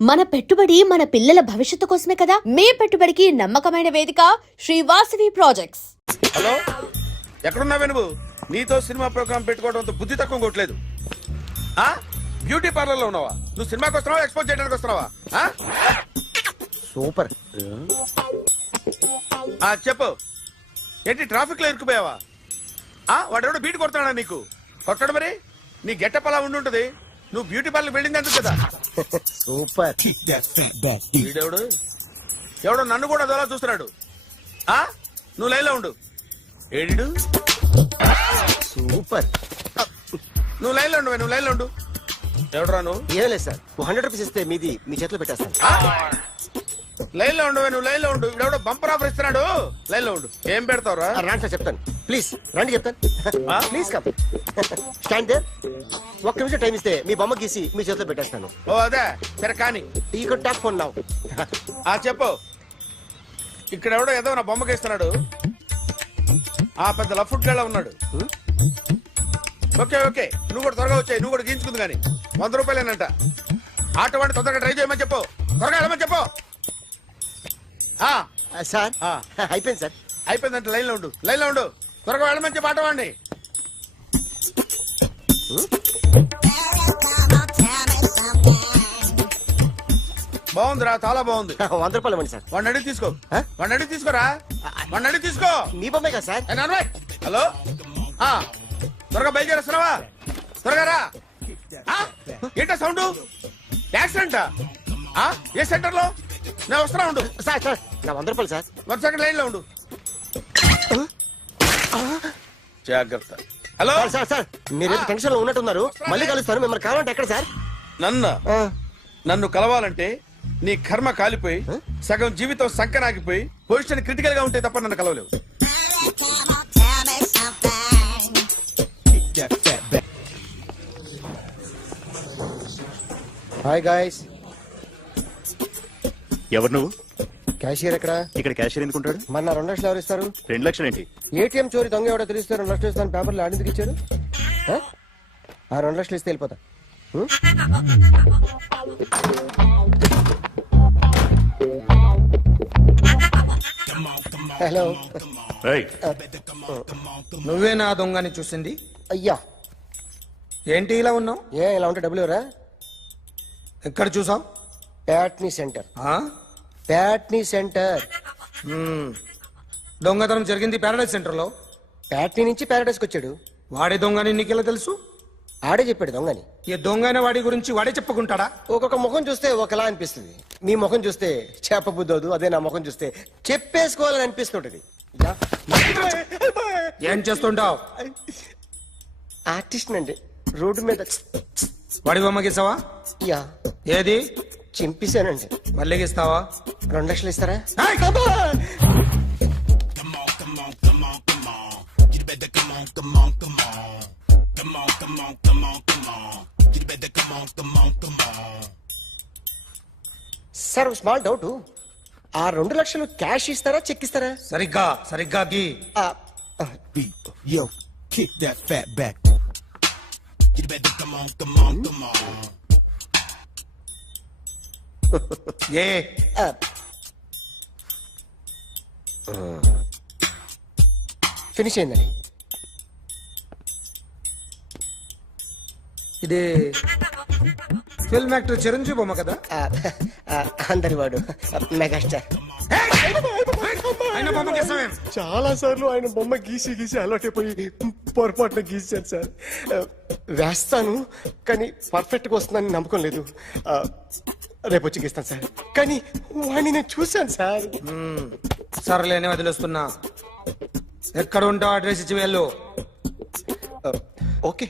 మన పెట్టుబడి మన పిల్లల భవిష్యత్తు కోసమే కదా. మీ పెట్టుబడికి నమ్మకమైన వేదిక శ్రీవాసవి ప్రాజెక్ట్స్. హలో, ఎక్కడున్నావే నువ్వు? నీతో సినిమా ప్రోగ్రామ్ పెట్టుకోవడంతో బుద్ధి తక్కువ కొట్టలేదు. బ్యూటీ పార్లర్ లో ఉన్నావా? నువ్వు సినిమాకి వస్తున్నావా, ఎక్స్పోజ్ చేయడానికి వస్తున్నావా? సూపర్. చెప్పు, ఏంటి ట్రాఫిక్ లో ఇరుక్కుపోయావా? వాడెవడో బీట్ కొడతాడా నీకు? కొట్టడు మరి. నీ గెట్టప్ అలా ఉండుంటది. నువ్వు బ్యూటీ పార్లర్ వెళ్ళింది ఎందుకు కదా? సూపర్. వీడెవడు? ఎవడో నన్ను కూడా అదోలా చూస్తున్నాడు. నువ్వు లైన్లో ఉండు. ఏడు సూపర్. నువ్వు లైన్లో ఉండు, నువ్వు లైన్లో ఉండు. ఎవడరా నువ్వు? ఏం లేదు సార్, 100 రూపీస్ ఇస్తే మీది మీ చేతిలో పెట్టేస్తాను. లైన్లో ఉండు, నువ్వు లైన్లో ఉండు. ఇవిడెవడో బంపర్ ఆఫర్ ఇస్తున్నాడు. లైన్లో ఉండు. ఏం పెడతావురా? రాండి సార్, చెప్తాను. ప్లీజ్ రండి, చెప్తాను. Please come. Stand there. 1 నిమిషం టైం ఇస్తే మీ బొమ్మ గీసి మీ చేతిలో పెట్టేస్తాను. ఓ అదే సరే కానీ. ఈ కుడ్ టాక్ ఫోన్ నౌ. చెప్పు. ఇక్కడ ఎవడో ఏదో నా బొమ్మకి ఇస్తున్నాడు. పెద్ద లఫుట్ గేళ ఉన్నాడు. ఓకే ఓకే, నువ్వు కూడా త్వరగా వచ్చాయి. నువ్వు కూడా గీంచుకుంది కానీ 100 రూపాయలేనంట. ఆటో వాడిని తొందరగా ట్రై చేయమని చెప్పు. త్వరగా వెళ్ళమని చెప్పు. సార్ అయిపోయింది సార్. అయిపోయిందంటే లైన్లో ఉండు, లైన్లో ఉండు. త్వరగా వెళ్ళమని చెప్పు ఆటో వాడిని. బాగుందిరా, చాలా బాగుంది. 100 రూపాయలు ఇవ్వండి సార్. వాడిని అడిగి తీసుకో. వాడిని అడిగి తీసుకోరా. వాడిని అడిగి తీసుకో. మీ బొమ్మే కదా సార్. హలో, త్వరగా బయలుదేరేస్తున్నావా? త్వరగా రా. ఏంటా సౌండ్? యాక్సిడెంటా? ఏ సెంటర్ లో? నేను వస్తున్నా ఉండు. సార్ సార్, నా 100 రూపాయలు సార్. 1 సెకండ్ లైన్ లో ఉండు. జాగ్రత్త. హలో సార్ సార్, మీరు టెన్షన్ లో ఉన్నట్టున్నారు. మళ్ళీ కలుస్తాను. మిమ్మల్ని కావాలంటే ఎక్కడ సార్? నన్ను కలవాలంటే నీ కర్మ కాలిపోయి సగం జీవితం సంకనాగిపోయి పొజిషన్ క్రిటికల్ గా ఉంటే తప్ప నన్ను కలవలేవు. Hi guys. ఎవరు నువ్వు? క్యాషియర్ ఎక్కడ? ఇక్కడ క్యాషియర్ ఎందుకుంటాడు? మన 2 లక్షలు ఎవరు ఇస్తారు? 2 లక్షలు ఏంటి? ఏటీఎం చోరీ దొంగ ఎవడో తెలిస్తే 2 లక్షలు ఇస్తాను పేపర్లు ఆడిందుకు ఇచ్చారు. 2 లక్షలు ఇస్తే వెళ్ళిపోతా. హలో. నువ్వే నా దొంగని చూసింది? అయ్యా, ఏంటి ఇలా ఉన్నావు? ఇలా ఉంటే డబ్బులు ఎవరా? ఎక్కడ చూసావు? ప్యాట్నీ సెంటర్. దొంగతనం జరిగింది ప్యారడైజ్ సెంటర్ లో. ప్యాట్నీ నుంచి ప్యారడైజ్కి వచ్చాడు. వాడే దొంగని నీకెలా తెలుసు? ఆడే చెప్పాడు దొంగని. ఈ దొంగైన వాడి గురించి వాడే చెప్పుకుంటాడా? ఒక్కొక్క ముఖం చూస్తే ఒకలా అనిపిస్తుంది. మీ ముఖం చూస్తే చెప్పబుద్దోదు. అదే నా ముఖం చూస్తే చెప్పేసుకోవాలని అనిపిస్తుంటది. ఏం చేస్తుంటావు? ఆర్టిస్ట్ అండి. రోడ్డు మీద వాడి బొమ్మ గీసావా? యా. ఏది? చింపేశానండి. మళ్ళీ గీస్తావా? 2 లక్షలు ఇస్తారా? Sir, small doubt. 2 లక్షలు క్యాష్ ఇస్తారా, చెక్ ఇస్తారా? సరిగ్గా గీ. Yo, kick that fat back. You better come on. A finish అయిందండి. ఇది ఫిల్మ్ యాక్టర్ చిరంజీవి బొమ్మ కదా? అందరి వాడు మెగాస్టార్. ఆయన బొమ్మ గీసావేం? చాలా సార్లు ఆయన బొమ్మ గీసి అలవాటైపోయి పొరపాటున గీసాను సార్. వేస్తాను కానీ పర్ఫెక్ట్ గా వస్తుందని నమ్మకం లేదు. రేపు వచ్చి గీస్తాను సార్. కానీ వాడిని నేను చూశాను సార్. సర్లేని వదిలేస్తున్నా. ఎక్కడ ఉంటావు అడ్రస్ ఇచ్చి వెళ్ళు. ఓకే.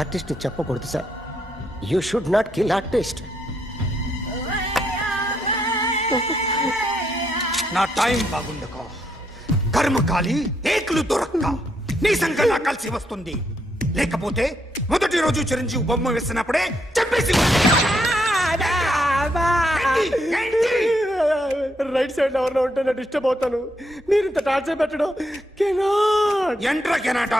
ఆర్టిస్ట్ చెప్పకూడదు sir. You should not kill artist. నా టైం బాగుండక కర్మకాలి ఏకులు దొరక్క నీ సంఘటన కలిసి వస్తుంది. లేకపోతే మొదటి రోజు చిరంజీవి బొమ్మ వేసినప్పుడే చెప్పేసి రైట్ సైడ్ ఎవరిలో ఉంటే నేను డిస్టర్బ్ అవుతాను. మీరు ఇంత టార్చర్ పెట్టడం కెనాట్. ఎంట్రా కెనాట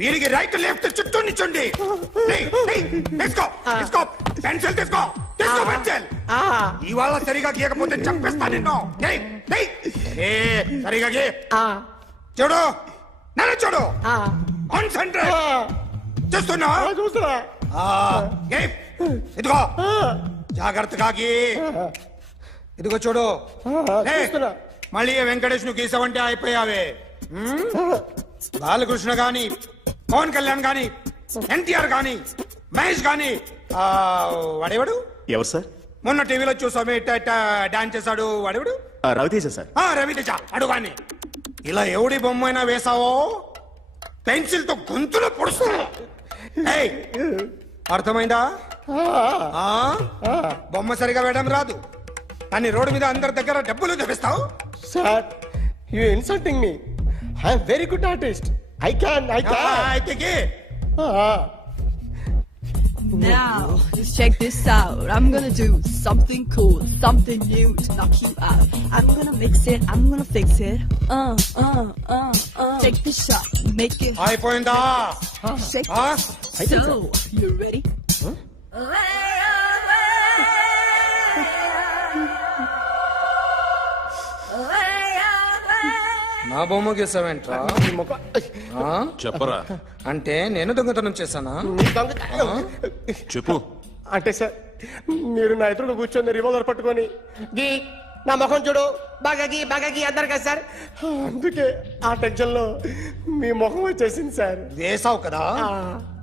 వీరికి రైట్ లెఫ్ట్ చుట్టూ నిచ్చండి. తీసుకో తీసుకో పెన్సిల్ తీసుకో తీసుకో పెన్సిల్. ఇవాళ సరిగా గీయకపోతే చంపేస్తా నిన్ను. సరిగా గీ. చూడు నన్ను చూడు. కాన్సంట్రేట్ చూస్తున్నా. చూస్తున్నా. ఇదిగో జాగ్రత్తగా గీ. ఇదిగో చూడు. చూస్తున్నా. మళ్ళీ వెంకటేష్ ను గీసావంటే అయిపోయావే. బాలకృష్ణ గాని పవన్ కళ్యాణ్ గాని ఎన్టీఆర్ గాని మహేష్ గాని వాడేవాడు ఎవరు సార్? మొన్న టీవీలో చూసామే డాన్స్ చేశాడు వాడేవాడు? రవితేజ సార్. రవితేజ అడుగాని. ఇలా ఎవడి బొమ్మైనా వేసావో పెన్సిల్ తో గొంతులో పొడుస్తాను. అర్థమైందా? బొమ్మ సరిగా వేయడం రాదు కానీ రోడ్డు మీద అందరి దగ్గర డబ్బులు తెప్పిస్తావు. Sir you insulting me. I'm very good artist. I can అయితే Now, just check this out. I'm gonna do something cool, something new to knock you out. I'm gonna mix it, I'm gonna fix it. Take this shot, make it అయిపోయిందా? shake. So, you ready? నా బొమ్మ గీసావేంట్రా? చెప్పరా. అంటే నేను దొంగతనం చేశానా? చెప్పు. అంటే సార్ మీరు నా ఎదురుగా కూర్చొని రివాల్వర్ పట్టుకొని గీ నా ముఖం చూడు బాగా గీ అన్నారు కదా సార్. అందుకే ఆ టెన్షన్ లో మీ ముఖం వచ్చేసింది సార్. వేసావు కదా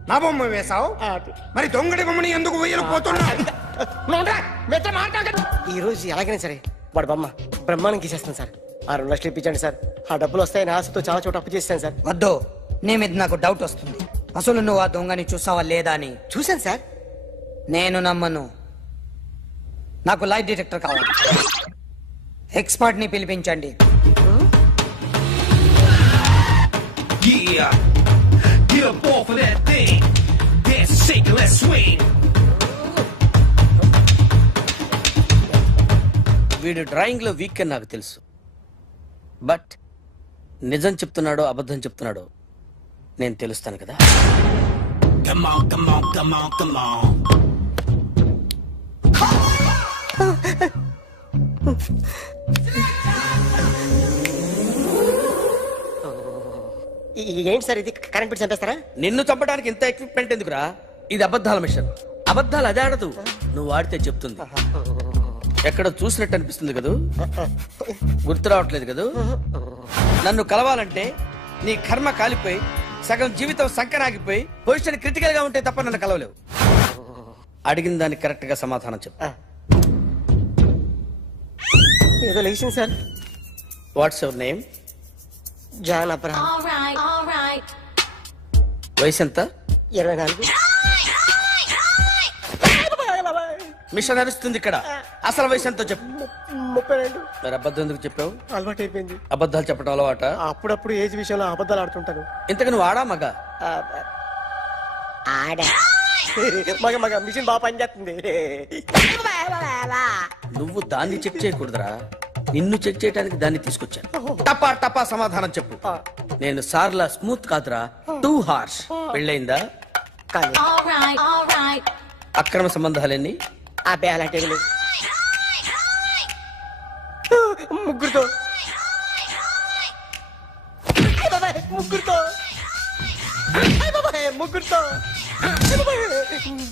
నా బొమ్మ వేసావు. మరి దొంగడి బొమ్మని ఎందుకు వేయలు పోతున్నా? ఈ రోజు ఎలాగైనా సరే వాడు బొమ్మ బ్రహ్మాండం గీసేస్తాను సార్. 6 లక్షలు ఇప్పించండి సార్. ఆ డబ్బులు వస్తాయని ఆశతో చాలా చోట అప్పు చేస్తాను సార్. వద్దు, నీ మీద నాకు డౌట్ వస్తుంది. అసలు నువ్వు ఆ దొంగని చూసావా లేదా అని. చూశాను సార్. నేను నమ్మను. నాకు లైట్ డిటెక్టర్ కావాలి. ఎక్స్పర్ట్ ని పిలిపించండి. Yeah, get up off of that thing. Dance, shake, let's swing. వీడు డ్రాయింగ్ లో వీక్ అని నాకు తెలుసు. బట్ నిజం చెప్తున్నాడో అబద్ధం చెప్తున్నాడో నేను తెలుస్తాను కదా. Come on, come on, come on, come on. ఏంటి సార్ ఇది? కరెంట్ బిల్ చంపేస్తారా? నిన్ను చంపడానికి ఇంత ఎక్విప్మెంట్ ఎందుకురా? ఇది అబద్ధాల మిషన్. అబద్ధాలు అదే ఆడదు, నువ్వు ఆడితే చెప్తుంది. ఎక్కడ చూసినట్టు అనిపిస్తుంది కదూ? గుర్తు రావట్లేదు కదూ? నన్ను కలవాలంటే నీ కర్మ కాలిపోయి సగం జీవితం సంకరాగిపోయి పొజిషన్ క్రిటికల్ గా ఉంటే తప్ప నన్ను కలవలేవు. అడిగిన దానికి కరెక్ట్ గా సమాధానం చెప్పు. ఏదో లేచింది sir. What's your name? John Abraham. వయసు ఎంత? 24. మిషన్ నడుస్తుంది ఇక్కడ. అసలు వయసు ఎంతో చెప్పు. 32. మరి అబద్ధం ఎందుకు చెప్పావు? అలవాటు అయిపోయింది. అబద్ధాలు చెప్పడం అలవాట? అప్పుడప్పుడు ఏజ్ విషయంలో అబద్ధాలు ఆడుతుంటాను. ఇంతకు నువ్వు ఆడా మగ? ఆడా. మగ మిషన్ బాగా పనిచేస్తుంది. నువ్వు దాన్ని చెక్ చేయకూడదురా, నిన్ను చెక్ చేయడానికి దాన్ని తీసుకొచ్చాను. టపా టపా సమాధానం చెప్పు. నేను సార్లా స్మూత్ కాదురా, టూ హార్ష్. పెళ్ళయిందా? కానీ అక్రమ సంబంధాలన్నీ? అబ్బే అలాంటి ముగ్గురుతో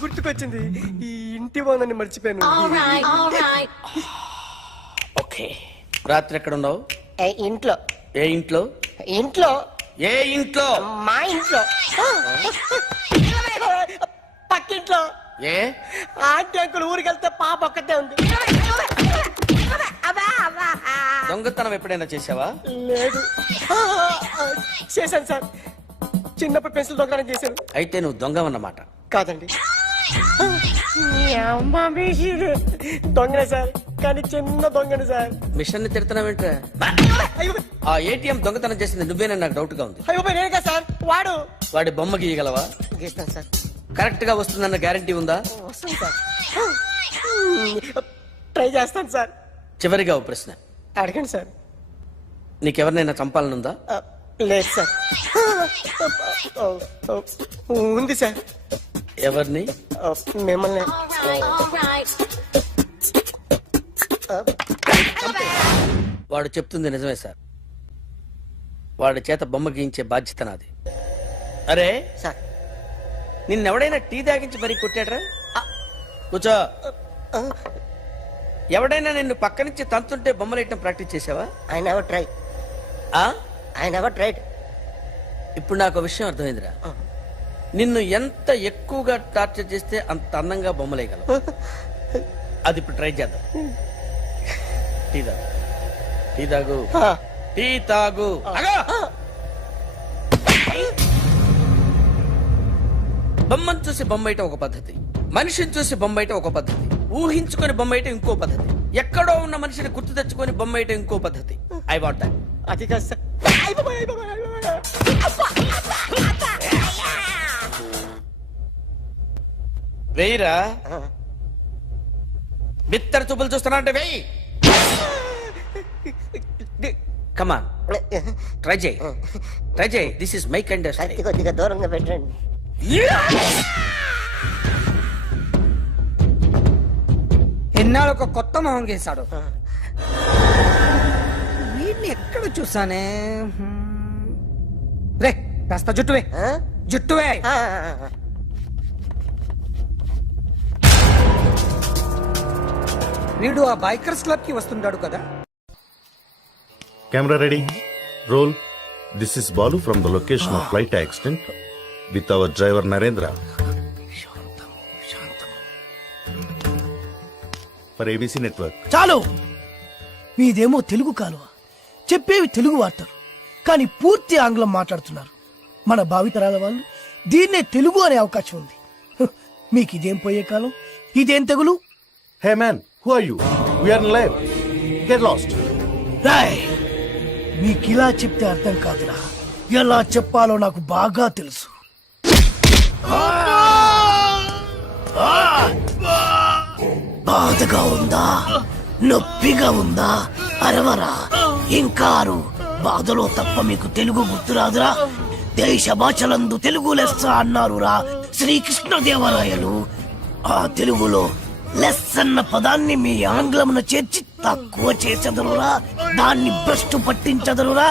గుర్తుకొచ్చింది. ఈ ఇంటి బాగుందని మర్చిపోయాను. ఓకే. రాత్రి ఎక్కడ ఉన్నావు? ఇంట్లో. ఏ ఇంట్లో? ఇంట్లో. ఏ ఇంట్లో? మా ఇంట్లో. పక్కింట్లో. ఏ ఆంటీ అంకుల్ ఊరికి వెళ్తే పాప ఒక్కతే ఉంది. దొంగతనం ఎప్పుడైనా చేసావా? లేదు. చేశాను సార్. చిన్నప్పుడు పెన్సిల్ దొంగతనం చేశాను. అయితే నువ్వు దొంగవన్నమాట. కాదండి, దొంగనే సార్, కానీ చిన్న దొంగని సార్. మిషన్ ని తిడుతున్నావేంట్రా? ఆ ఏటీఎం దొంగతనం చేసింది నువ్వేనని నాకు డౌట్ గా ఉంది. అయ్యో నేనే కదా సార్. వాడి బొమ్మ గీయగలవా? గీస్తాను సార్. కరెక్ట్ గా వస్తుందన్న గ్యారంటీ ఉందా? వస్తుంది సార్. ట్రై చేస్తాను సార్. చివరిగా ఓ ప్రశ్న, అడగండి సార్. నీకెవరినైనా చంపాలనుందా? లేదు సార్. ఉంది సార్. ఎవరిని? మిమ్మల్ని. వాడు చెప్తుంది నిజమే సార్. వాడి చేత బొమ్మ గీయించే బాధ్యత నాది. అరే సార్. నిన్నెవడైనా టీ తాగించి మరీ కొట్టాడ్రా? కూర్చో. ఎవడైనా నిన్ను పక్క నుంచి తంతుంటే బొమ్మలేయటం ప్రాక్టీస్ చేసావా? I never try. I never tried. ఇప్పుడు నాకు ఒక విషయం అర్థమైందిరా. నిన్ను ఎంత ఎక్కువగా టార్చర్ చేస్తే అంత అందంగా బొమ్మలేయగలవు. అది ఇప్పుడు ట్రై చేద్దాం. టీ తాగు, టీ తాగు, టీ తాగు. బొమ్మను చూసి బొమ్మయటం ఒక పద్ధతి, మనిషిని చూసి బొమ్మయటం ఒక పద్ధతి, ఊహించుకొని బొమ్మయటం ఇంకో పద్ధతి, ఎక్కడో ఉన్న మనిషిని గుర్తు తెచ్చుకొని బొమ్మయటం ఇంకో పద్ధతి. I want that. అది కాదు సార్. వెయ్యిరా. బిత్తర చూపులు చూస్తున్నా అంటే వెయ్యి. కమాన్, ట్రై చేయి, ట్రై చేయి. This is my kind. కొద్దిగా దూరంగా పెట్టండి. ఎన్నాళ్ళు ఒక కొత్త మొహం గీశాడు. వీడిని ఎక్కడ చూసానే? రే కాస్త జుట్టువే, జుట్టువే. వీడు ఆ బైకర్స్ క్లబ్ కి వస్తుంటాడు కదా. Camera ready. Roll. This is Balu from the location of flight accident with our driver Narendra. For ABC Network. చాలు. మీదేమో తెలుగు కాలువ, చెప్పేవి తెలుగు వార్తలు, కానీ పూర్తి ఆంగ్లం మాట్లాడుతున్నారు. మన భావితరాల వాళ్ళు దీన్నే తెలుగు అనే అవకాశం ఉంది. మీకు ఇదేం పోయే కాలం, ఇదేం తెగులు? Hey man, who are you? We are in live. Get lost. Roy, మీకిలా చెప్తే అర్థం కాదురా. ఎలా చెప్పాలో నాకు బాగా తెలుసు. బాధగా ఉందా? నొప్పిగా ఉందా? అరవరా, ఇంకారు. బాధలో తప్ప మీకు తెలుగు గుర్తురాదురా? దేశ భాషలందు తెలుగు లెస్స అన్నారురా శ్రీకృష్ణదేవరాయలు. ఆ తెలుగులో లెస్ అన్న పదాన్ని మీ ఆంగ్లమున చేర్చి తక్కువ చేసెదరురా, దాన్ని భ్రష్టు పట్టించదరురా.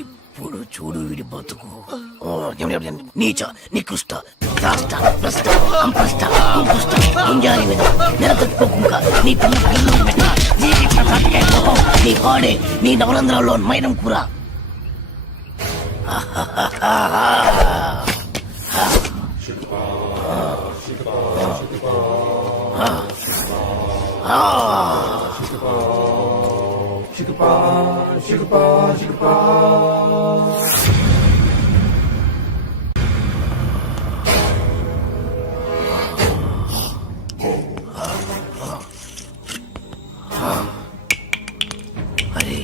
ఇప్పుడు చూడు వీడి బతుకు. నీచ, నికృష్ట, రాష్ట, భ్రష్ట, అంప్రష్ట, కుంకుష్ట, గుంజారి మీద నెలతట్టుకోకుంక నీ పిల్ల పిల్లలు పెట్ట, నీ వాడే నీ నవరంధ్రాల్లో మైనం కూర. అరే,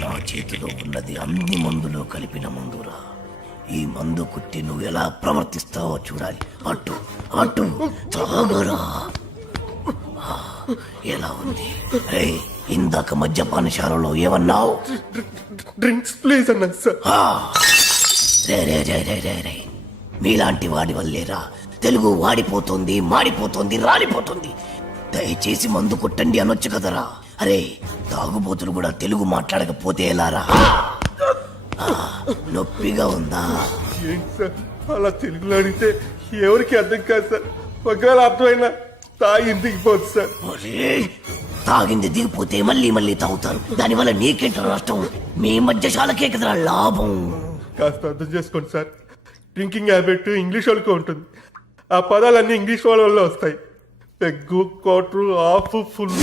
నా చేతిలో ఉన్నది అన్ని మందులో కలిపిన మందురా. ఈ మందు కుట్టి నువ్వు ఎలా ప్రవర్తిస్తావో చూడాలి. అటు అటు తాగరా. ఎలా ఉంది? ఇందాక మద్యపానశాలలో ఏమన్నావు? డ్రింక్స్ ప్లీజ్ అన్నా సార్. రే మీలాంటి వాడి వల్లేరా తెలుగు వాడిపోతుంది, మాడిపోతుంది, రాలిపోతుంది. దయచేసి మందు కొట్టండి అనొచ్చు కదరా. అరే, తాగుబోతులు కూడా తెలుగు మాట్లాడకపోతే ఎలారా? నొప్పిగా ఉందా? ఏంటి సార్ అలా తెలుగులో అడిగితే ఎవరికి అర్థం కాదు సార్. ఒకవేళ అర్థమైనా తాగి దిగిపోదు సార్. తాగింది దిగిపోతే మళ్ళీ మళ్ళీ తాగుతారు. దానివల్ల నీకేంట నష్టం? మీ మధ్యశాలకే కదరా లాభం. కాస్త అర్థం చేసుకోండి సార్. డ్రింకింగ్ హ్యాబిట్ ఇంగ్లీష్ వాళ్ళకి ఉంటుంది. ఆ పదాలన్నీ ఇంగ్లీష్ వాళ్ళ వల్ల వస్తాయి. Peg, quarter, half, full.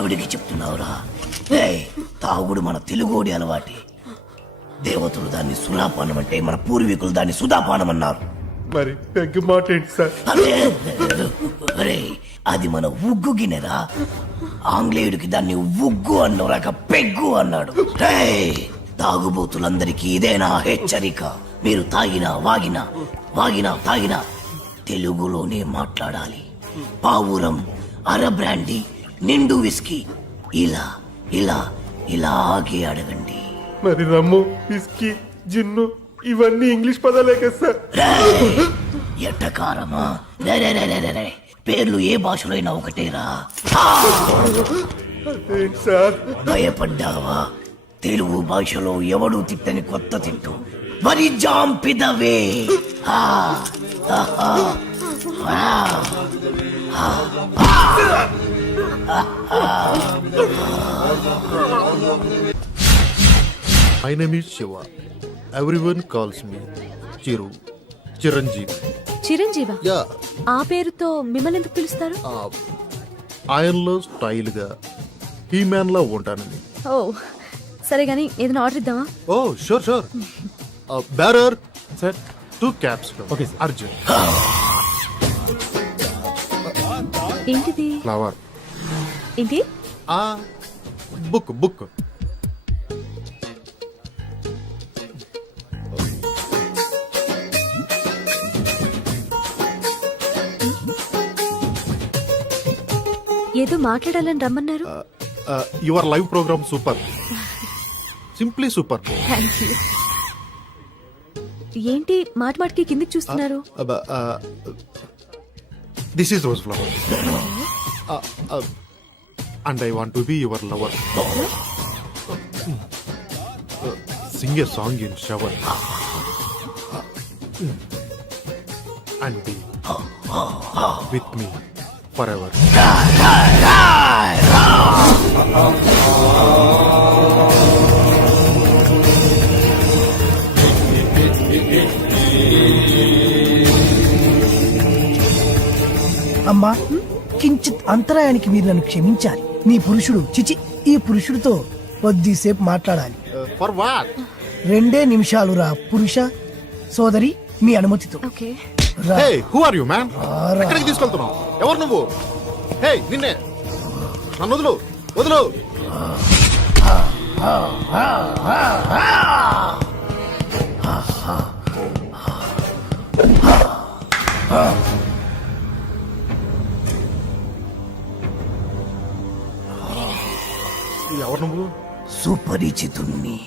ఎవడికి చెప్తున్నావురా? తాగుడు మన తెలుగోడి అలవాటి. దేవతలు దాన్ని సురాపానం అంటే, మన పూర్వీకులు దాన్ని సుధాపానం అన్నారు. మరి పెగ్గు మాట ఏంటి సార్? అరే, అది మన ఉగ్గు గిన్నెరా. ఆంగ్లేయుడికి దాన్ని ఉగ్గు అన్నరాక పెగ్గు అన్నాడు. తాగుబోతులందరికీ ఇదేనా హెచ్చరిక? మీరు తాగినా వాగినా తాగినా తెలుగులోనే మాట్లాడాలి. పావురం, అర బ్రాండీ, నిండు విస్కీ, ఇలా ఇలా ఇలాగే అడగండి. మరి రమ్ము, విస్కీ, జిన్ను ఇవన్నీ ఇంగ్లీష్ పదాలే కదా సార్. ఎట్టకారమా? రే, రే, రే, రే, రే, రే. పేర్లు ఏ భాషలో అయినా ఒకటేరా. ఏంటి సార్? భయపడ్డావా? తెలుగు భాషలో ఎవడు తిట్టని కొత్త తిట్టు మరి జాంపిదవే. My name is Shiva. Everyone calls me Chiru, Chiranjeevi. Chiranjeeva యా, ఆ పేరుతో మిమ్మల్ని ఎందుకు పిలుస్తారు? ఆయనలో స్టైల్గా హీమ్యాన్ లా ఉంటానని. ఓ సరే గానీ ఏదైనా ఆర్డర్ ఇద్దామా? Oh sure sure. Bearer sir, 2 cups. Okay Arjun. ఏంటిది? ఫ్లవర్. ఏంటి? Book book. ఏదో మాట్లాడాలని రమ్మన్నారు. Your live programme super, simply super. Thank you. ఏంటి మాట మాటకి కిందికి చూస్తున్నారు? This is rose flower and I want to be your lover. Sing a song in shower and be with me forever ఎవర్. అమ్మా, కించిత్ అంతరాయానికి మీరు నన్ను క్షమించాలి. నీ పురుషుడు చిచి ఈ పురుషుడితో కొద్దిసేపు మాట్లాడాలి. For what? 2 నిమిషాలు రా పురుష సోదరి, మీ అనుమతితో. Okay. Hey, who are you man? ఎక్కడికి తీసుకెళ్తున్నావు? ఎవరు నువ్వు? హే, నిన్నే. నన్ను వదులు, వదులు. ఎవరు నువ్వు? సుపరిచితుణ్ణి,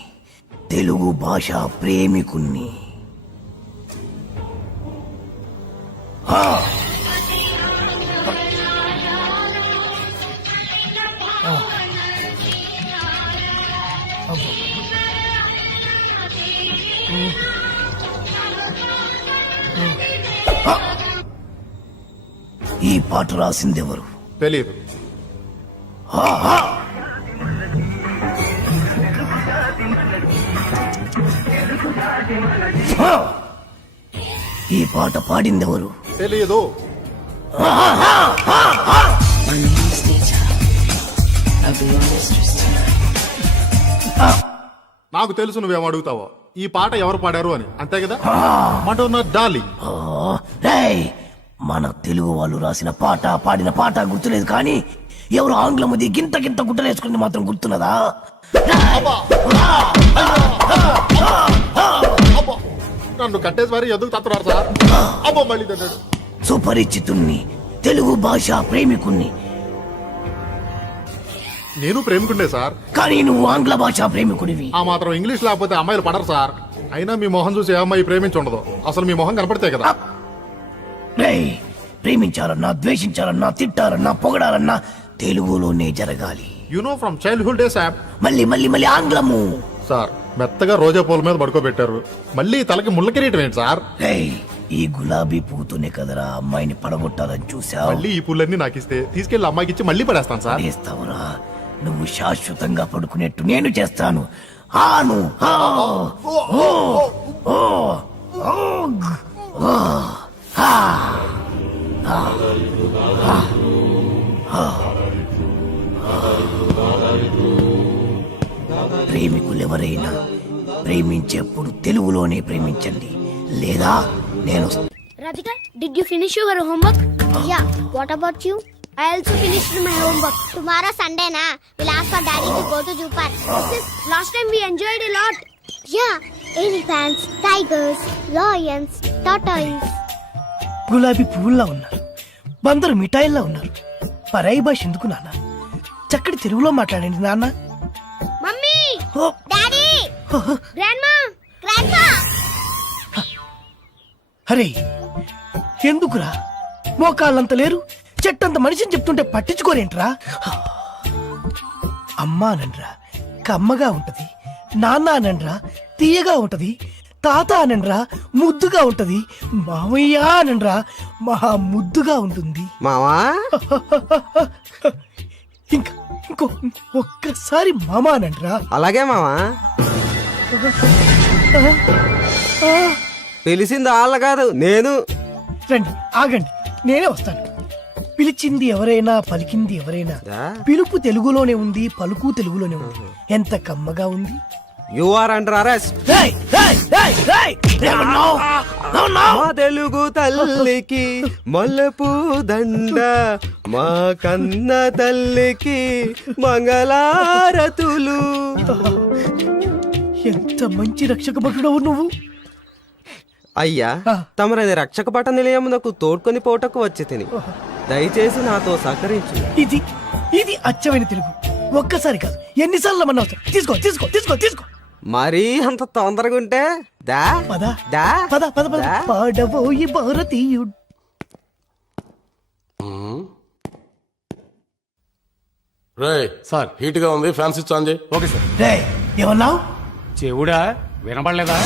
తెలుగు భాష ప్రేమికుణ్ణి. ఈ పాట రాసిందెవరు? తెలియదు. ఈ పాట పాడిందెవరు? తెలియదు. నాకు తెలుసు నువ్వేం అడుగుతావో. ఈ పాట ఎవరు పాడారు అని, అంతే కదా? Madonna darling. రేయ్, మన తెలుగు వాళ్ళు రాసిన పాట పాడిన పాట గుర్తులేదు కానీ ఎవరు ఆంగ్లముది గింత గింత గుట్టలేసుకుంది మాత్రం గుర్తున్నదా? నన్ను కట్టేసి మరి ఎందుకు తత్తున్నారు సార్? అబ్బో మళ్ళీ తన్నాడు. సుపరిచితుణ్ణి, తెలుగు భాష ప్రేమికుణ్ణి. నేను ప్రేమికుండే సార్, కానీ నువ్వు ఆంగ్ల భాష ప్రేమికుడివి. ఆ మాత్రం ఇంగ్లీష్ లేకపోతే అమ్మాయిలు పడరు సార్. అయినా మీ మొహం చూసి ఏ అమ్మాయి ప్రేమించి ఉండదు. అసలు మీ మొహం కనపడితే కదా. రేయ్, ప్రేమించాలన్నా, ద్వేషించాలన్నా, తిట్టాలన్నా, పొగడాలన్నా తెలుగులోనే జరగాలి. You know from childhood days app. మళ్ళీ మళ్ళీ మళ్ళీ ఆంగ్లము. సార్, మెత్తగా రోజా పూల మీద పడుకోబెట్టారు, మళ్ళీ తలకి ముళ్ళ కిరీటం ఏంటి సార్? రేయ్, ఈ గులాబీ పూతోనే కదరా అమ్మాయిని పడగొట్టాలని చూసావు. మళ్ళీ ఈ పూలన్నీ నాకు ఇస్తే తీసుకెళ్లి అమ్మాయికి ఇచ్చి మళ్ళీ పడేస్తాను సార్. చేస్తావురా? నువ్వు శాశ్వతంగా పడుకునేట్టు నేను చేస్తాను. ఆను ప్రేమికులెవరైనా ప్రేమించేప్పుడు తెలుగులోనే ప్రేమించండి, లేదా నేను. Radhika, did you finish your homework? Yeah. What about you? I also finished my homework. Tomorrow Sunday na, we'll ask for daddy to go to zoo park. Last time we enjoyed a lot. Yeah, elephants, tigers, lions, tortoise. గులాబీ పువ్వుల్లా ఉన్నారు, బందరు మిఠాయిల్లా ఉన్నారు. పరాయి భాష ఎందుకు నాన్న? చక్కటి తెలుగులో మాట్లాడండి నాన్న. మమ్మీ ఓ, డాడీ గ్రాండ్మా గ్రాండ్పా అరే ఎందుకురా? మోకాళ్ళంత లేరు, చెట్టంత మనిషిని చెప్తుంటే పట్టించుకోరేంట్రా? అమ్మా అనండ్రా కమ్మగా ఉంటది, నాన్న అనండ్రా తీయగా ఉంటది, తాత అనండ్రా ముద్దుగా ఉంటది, మామయ్య అనండ్రా మహా ముద్దుగా ఉంటుంది. మావా ఇంకా ఇంకో ఒక్కసారి మామ అనండ్రా. అలాగే మావా. పిలిచింది వాళ్ళ కాదు నేను. రండి ఆగండి, నేనే వస్తాను. పిలిచింది ఎవరైనా పలికింది ఎవరైనా, పిలుపు తెలుగులోనే ఉంది, పలుకు తెలుగులోనే ఉంది. ఎంత కమ్మగా ఉంది. You are under arrest. మా తెలుగు తల్లికి మల్లెపూ దండ, మా కన్న తల్లికి మంగళారతులు. ఎంత మంచి రక్షక భటుడవు నువ్వు. అయ్యా తమరది రక్షక పట నిలయమునకు తోడ్కొని పోటకు వచ్చి తిని, దయచేసి నాతో సహకరించు. ఇది ఇది అచ్చమైన తెలుగు. ఒక్కసారి కాదు ఎన్నిసార్లు మన అవసరం. తీసుకో తీసుకో తీసుకో తీసుకో. మరీ అంత తొందరగా ఉంటే దా పద దా పద పద పద. పాడబోయి భారతీయుడు. రే సార్ హీట్ గా ఉంది, ఫ్యాన్ స్విచ్ ఆన్ చేయి. Okay sir. రేయ్ ఏమన్నావు? చెవుడా వినపడలేదా?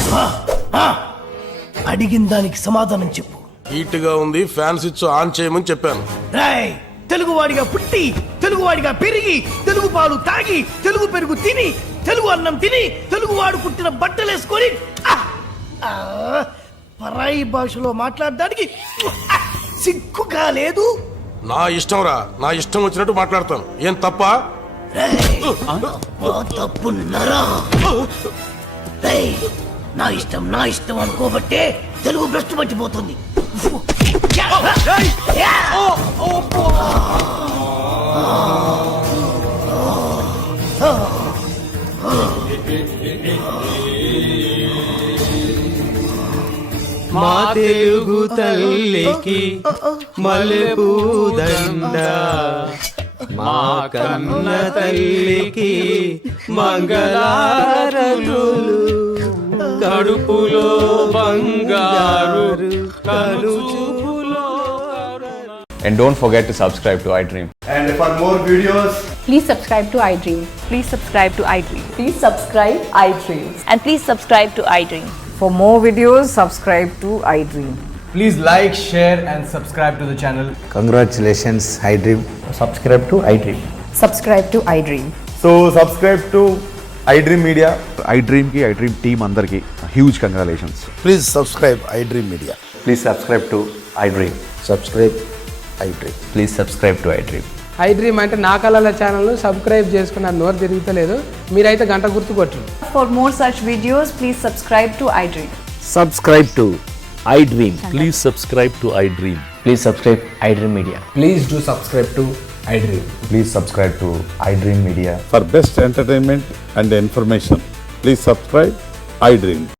అడిగిన దానికి సమాధానం చెప్పు. హీట్ గా ఉంది, ఫ్యాన్ స్విచ్ ఆన్ చేయమని చెప్పాను. రేయ్ తెలుగువాడిగా పుట్టి, తెలుగువాడిగా పెరిగి, తెలుగు పాలు తాగి, తెలుగు పెరుగు తిని, తెలుగు అన్నం తిని, తెలుగువాడు పుట్టిన బట్టలేసుకొని పరాయి భాషలో మాట్లాడడానికి సిగ్గుగా లేదు. నా ఇష్టం రా, నా ఇష్టం వచ్చినట్టు మాట్లాడతాను. ఏం తప్ప? తప్పున్నారా? నా ఇష్టం అనుకోబట్టే తెలుగు భ్రష్టు పట్టిపోతుంది. మా తెలుగు తల్లికి మల్లెపూ దండ, మా కన్న తల్లికి మంగళారతులు, కడుపులో బంగారు కనుచూపులో. And don't forget to subscribe to iDream. And for more videos, Please subscribe to iDream. Please subscribe to iDream. Please subscribe iDream. And please subscribe to iDream. For more videos, subscribe to iDream. Please like, share and subscribe to the channel. congratulations iDream. Subscribe to iDream. Subscribe to iDream. So subscribe to iDream Media. iDream కి iDream team అందరికి huge congratulations. Please subscribe iDream Media. Please subscribe to iDream. Subscribe iDream. Please subscribe to iDream. iDream అంటే నా కళల ఛానల్ను subscribe చేసుకున్న నోరు తిరుగుతలేదు. మీరైతే గంట గుర్తు కొట్టండి. For more such videos, please subscribe to iDream. Subscribe to iDream. Please subscribe to iDream. Please subscribe iDream Media. Please do subscribe to iDream. Please subscribe to iDream Media. For best entertainment and information, please subscribe iDream.